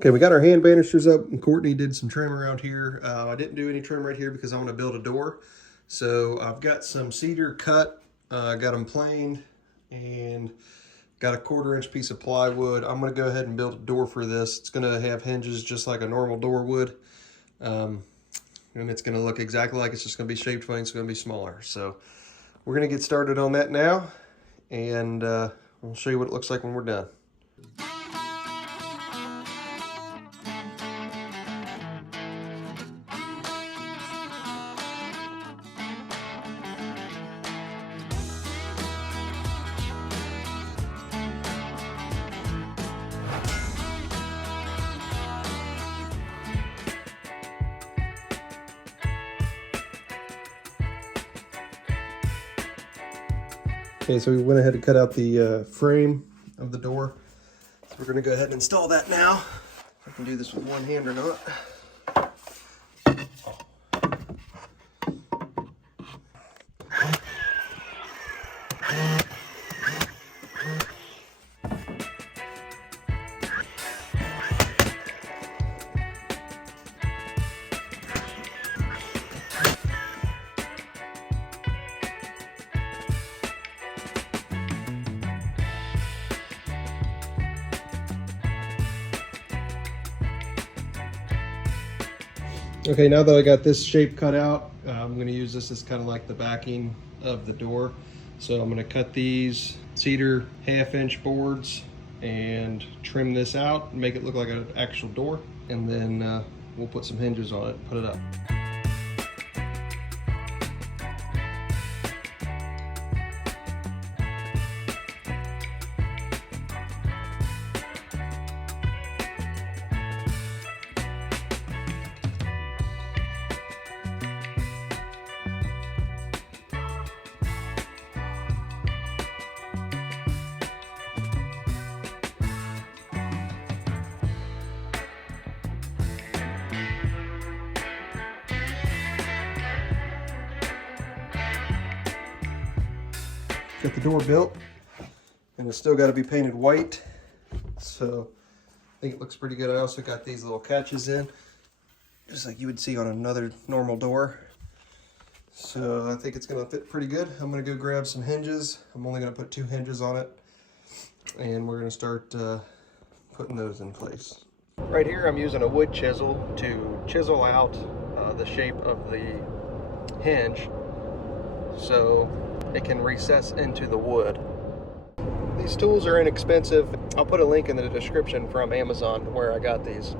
Okay, we got our hand banisters up, and Courtney did some trim around here. I didn't do any trim right here because I want to build a door. So I've got some cedar cut, got them planed, and got a 1/4-inch piece of plywood. I'm going to go ahead and build a door for this. It's going to have hinges just like a normal door would. And it's going to look exactly like it's just going to be shaped funny. It's going to be smaller. So we're going to get started on that now, and we'll show you what it looks like when we're done. Okay, so we went ahead and cut out the frame of the door. So we're gonna go ahead and install that now. If I can do this with one hand or not. Okay, now that I got this shape cut out, I'm going to use this as kind of like the backing of the door. So I'm going to cut these cedar 1/2-inch boards and trim this out and make it look like an actual door. And then we'll put some hinges on it and put it up. Got the door built, and it's still got to be painted white, so I think it looks pretty good. I also got these little catches in, just like you would see on another normal door. So I think it's going to fit pretty good. I'm going to go grab some hinges. I'm only going to put 2 hinges on it, and we're going to start putting those in place. Right here I'm using a wood chisel to chisel out the shape of the hinge so it can recess into the wood. These tools are inexpensive. I'll put a link in the description from Amazon where I got these.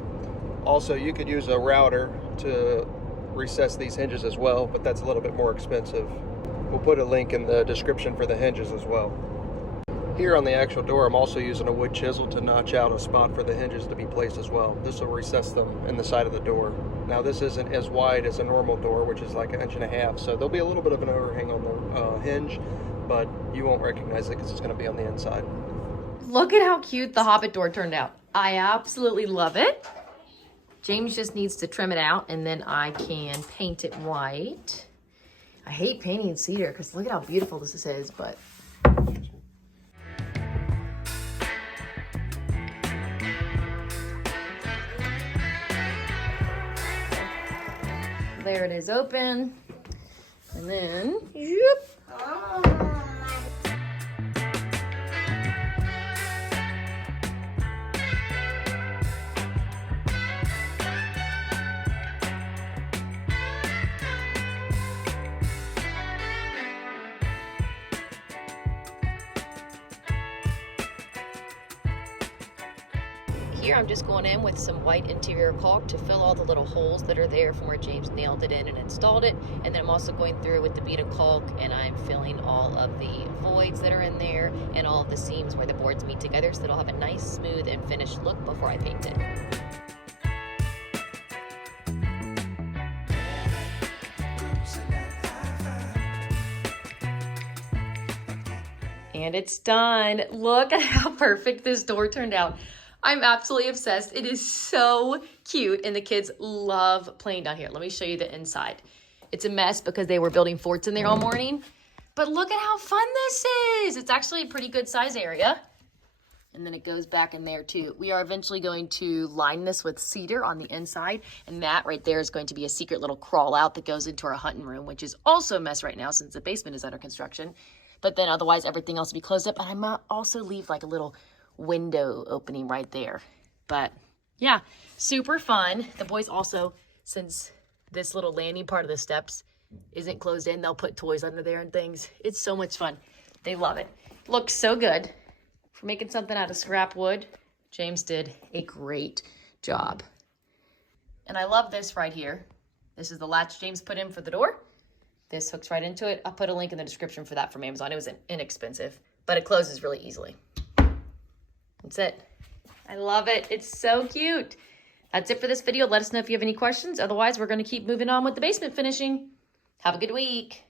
Also, you could use a router to recess these hinges as well, but that's a little bit more expensive. We'll put a link in the description for the hinges as well. Here on the actual door, I'm also using a wood chisel to notch out a spot for the hinges to be placed as well. This will recess them in the side of the door. Now this isn't as wide as a normal door, which is like 1.5 inches, so there'll be a little bit of an overhang on the hinge, but you won't recognize it because it's going to be on the inside. Look at how cute the Hobbit door turned out. I absolutely love it. James just needs to trim it out, and then I can paint it white. I hate painting cedar because look at how beautiful this is, but there it is open. And then, whoop. Here I'm just going in with some white interior caulk to fill all the little holes that are there from where James nailed it in and installed it. And then I'm also going through with the bead of caulk and I'm filling all of the voids that are in there and all of the seams where the boards meet together so it'll have a nice, smooth, and finished look before I paint it. And it's done. Look at how perfect this door turned out. I'm absolutely obsessed. It is so cute, and the kids love playing down here. Let me show you the inside. It's a mess because they were building forts in there all morning, but look at how fun this is. It's actually a pretty good size area. and then it goes back in there too. We are eventually going to line this with cedar on the inside, and that right there is going to be a secret little crawl out that goes into our hunting room, which is also a mess right now since the basement is under construction. But then otherwise everything else will be closed up, and I might also leave like a little window opening right there. But yeah, super fun. The boys also, since this little landing part of the steps isn't closed in, they'll put toys under there and things. It's so much fun. They love it. Looks so good. For making something out of scrap wood, James did a great job. And I love this right here. This is the latch James put in for the door. This hooks right into it. I'll put a link in the description for that from Amazon. It was inexpensive, but it closes really easily. That's it. I love it. It's so cute. That's it for this video. Let us know if you have any questions. Otherwise, we're going to keep moving on with the basement finishing. Have a good week.